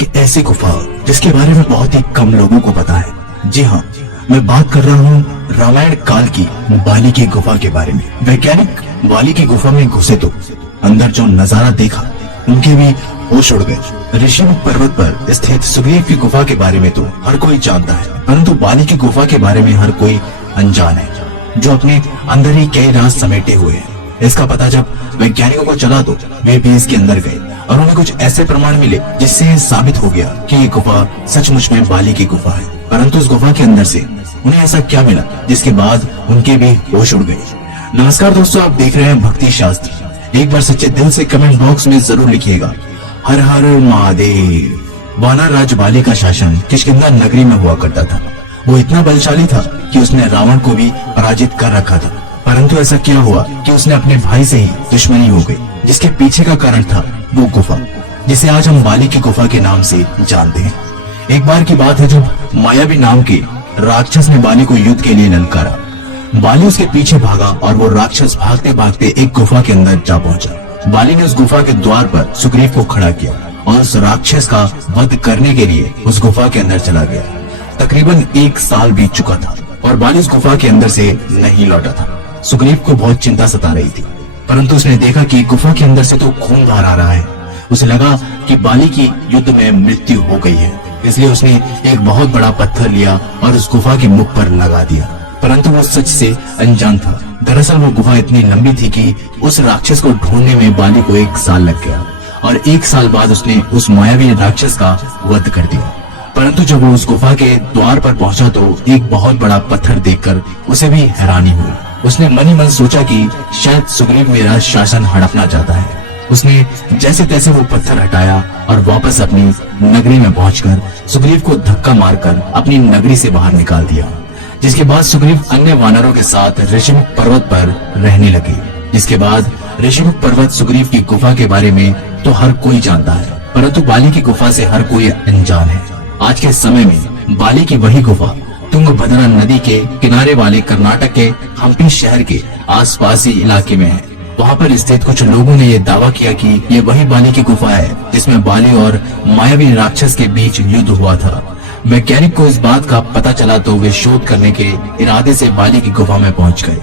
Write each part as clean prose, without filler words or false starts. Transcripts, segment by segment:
एक ऐसी गुफा जिसके बारे में बहुत ही कम लोगों को पता है। जी हाँ, मैं बात कर रहा हूँ रामायण काल की बाली की गुफा के बारे में। वैज्ञानिक बाली की गुफा में घुसे तो अंदर जो नजारा देखा उनके भी होश उड़ गए। ऋषिमुख पर्वत पर स्थित सुग्रीव की गुफा के बारे में तो हर कोई जानता है, परंतु बाली की गुफा के बारे में हर कोई अनजान है, जो अपने अंदर ही कई राज समेटे हुए है। इसका पता जब वैज्ञानिकों को चला तो वे भी इसके अंदर गए और उन्हें कुछ ऐसे प्रमाण मिले जिससे साबित हो गया कि ये गुफा सचमुच में बाली की गुफा है। परंतु उस गुफा के अंदर से उन्हें ऐसा क्या मिला जिसके बाद उनके भी होश उड़ गए। नमस्कार दोस्तों, आप देख रहे हैं भक्ति शास्त्र। एक बार सच्चे दिल से कमेंट बॉक्स में जरूर लिखिएगा, हर हर महादेव। वानर राज बाली का शासन किष्किंधा नगरी में हुआ करता था। वो इतना बलशाली था कि उसने रावण को भी पराजित कर रखा था। परंतु ऐसा क्या हुआ कि उसने अपने भाई से ही दुश्मनी हो गई, जिसके पीछे का कारण था वो गुफा, जिसे आज हम बाली की गुफा के नाम से जानते हैं। एक बार की बात है जब मायावी नाम के राक्षस ने बाली को युद्ध के लिए ललकारा। बाली उसके पीछे भागा और वो राक्षस भागते भागते एक गुफा के अंदर जा पहुंचा। बाली ने उस गुफा के द्वार पर सुग्रीव को खड़ा किया और उस राक्षस का वध करने के लिए उस गुफा के अंदर चला गया। तकरीबन 1 साल बीत चुका था और बाली उस गुफा के अंदर से नहीं लौटा था। सुग्रीव को बहुत चिंता सता रही थी, परंतु उसने देखा कि गुफा के अंदर से तो खून बाहर आ रहा है। उसे लगा कि बाली की युद्ध में मृत्यु हो गई है, इसलिए उसने एक बहुत बड़ा पत्थर लिया और उस गुफा के मुख पर लगा दिया। परंतु वो सच से अनजान था। दरअसल वो गुफा इतनी लंबी थी कि उस राक्षस को ढूंढने में बाली को 1 साल लग गया और 1 साल बाद उसने उस मायावी राक्षस का वध कर दिया। परंतु जब वो उस गुफा के द्वार पर पहुंचा तो एक बहुत बड़ा पत्थर देखकर उसे भी हैरानी हुई। उसने मन ही मन सोचा कि शायद सुग्रीव मेरा शासन हड़पना चाहता है। उसने जैसे तैसे वो पत्थर हटाया और वापस अपनी नगरी में पहुंचकर सुग्रीव को धक्का मारकर अपनी नगरी से बाहर निकाल दिया। जिसके बाद सुग्रीव अन्य वानरों के साथ ऋषिमुख पर्वत पर रहने लगे। जिसके बाद ऋषिमुख पर्वत सुग्रीव की गुफा के बारे में तो हर कोई जानता है, परंतु बाली की गुफा से हर कोई अनजान है। आज के समय में बाली की वही गुफा तुंगभद्रा नदी के किनारे वाले कर्नाटक के हम्पी शहर के आसपासी इलाके में है। वहाँ पर स्थित कुछ लोगों ने ये दावा किया कि ये वही बाली की गुफा है जिसमें बाली और मायावी राक्षस के बीच युद्ध हुआ था। वैज्ञानिक को इस बात का पता चला तो वे शोध करने के इरादे से बाली की गुफा में पहुंच गए।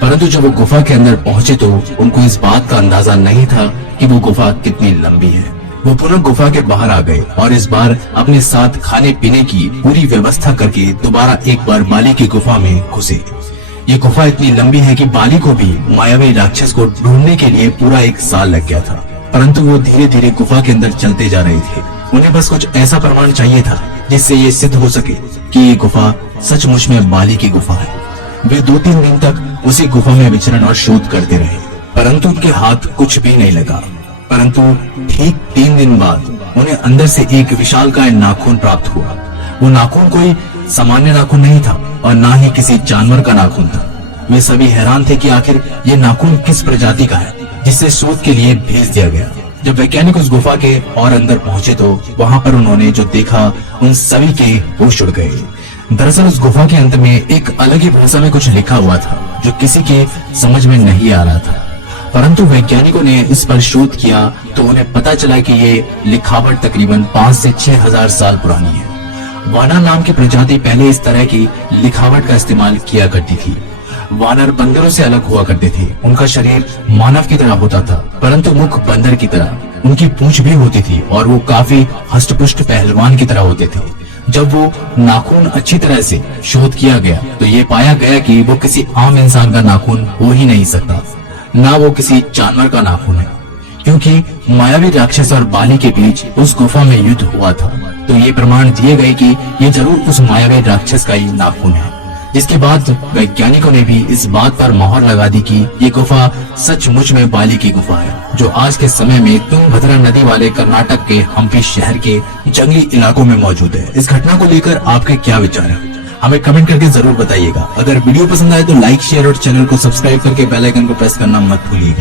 परंतु जब वो गुफा के अंदर पहुंचे तो उनको इस बात का अंदाजा नहीं था कि वो गुफा कितनी लंबी है। वो पुनः गुफा के बाहर आ गए और इस बार अपने साथ खाने पीने की पूरी व्यवस्था करके दोबारा एक बार बाली की गुफा में घुसे। ये गुफा इतनी लंबी है कि बाली को भी मायावी राक्षस को ढूंढने के लिए पूरा 1 साल लग गया था। परंतु वो धीरे धीरे गुफा के अंदर चलते जा रहे थे। उन्हें बस कुछ ऐसा प्रमाण चाहिए था जिससे ये सिद्ध हो सके कि ये गुफा सचमुच में बाली की गुफा है। वे 2-3 दिन तक उसी गुफा में विचरण और शोध करते रहे, परंतु उनके हाथ कुछ भी नहीं लगा। परंतु ठीक 3 दिन बाद उन्हें अंदर से एक विशालकाय नाखून प्राप्त हुआ। वो नाखून कोई सामान्य नाखून नहीं था और ना ही किसी जानवर का नाखून था। वे सभी हैरान थे कि आखिर ये नाखून किस प्रजाति का है, जिससे शोध के लिए भेज दिया गया। जब वैज्ञानिक उस गुफा के और अंदर पहुंचे तो वहाँ पर उन्होंने जो देखा उन सभी के होश उड़ गए। दरअसल उस गुफा के अंत में एक अलग ही भाषा में कुछ लिखा हुआ था जो किसी के समझ में नहीं आ रहा था। परंतु वैज्ञानिकों ने इस पर शोध किया तो उन्हें पता चला कि ये लिखावट तकरीबन 5 से 6 हजार साल पुरानी है। वानर नाम की प्रजाति पहले इस तरह की लिखावट का इस्तेमाल किया करती थी। वानर बंदरों से अलग हुआ करते थे। उनका शरीर मानव की तरह होता था, परंतु मुख बंदर की तरह। उनकी पूंछ भी होती थी और वो काफी हष्टपुष्ट पहलवान की तरह होते थे। जब वो नाखून अच्छी तरह से शोध किया गया तो ये पाया गया कि वो किसी आम इंसान का नाखून हो ही नहीं सकता, ना वो किसी जानवर का नाखून है, क्योंकि मायावी राक्षस और बाली के बीच उस गुफा में युद्ध हुआ था। तो ये प्रमाण दिए गए कि ये जरूर उस मायावी राक्षस का ही नाखून है। जिसके बाद वैज्ञानिकों ने भी इस बात पर मोहर लगा दी कि ये गुफा सचमुच में बाली की गुफा है, जो आज के समय में तुंगभद्रा नदी वाले कर्नाटक के हम्पी शहर के जंगली इलाकों में मौजूद है। इस घटना को लेकर आपके क्या विचार है, हमें कमेंट करके जरूर बताइएगा। अगर वीडियो पसंद आए तो लाइक, शेयर और चैनल को सब्सक्राइब करके बेल आइकन को प्रेस करना मत भूलिएगा।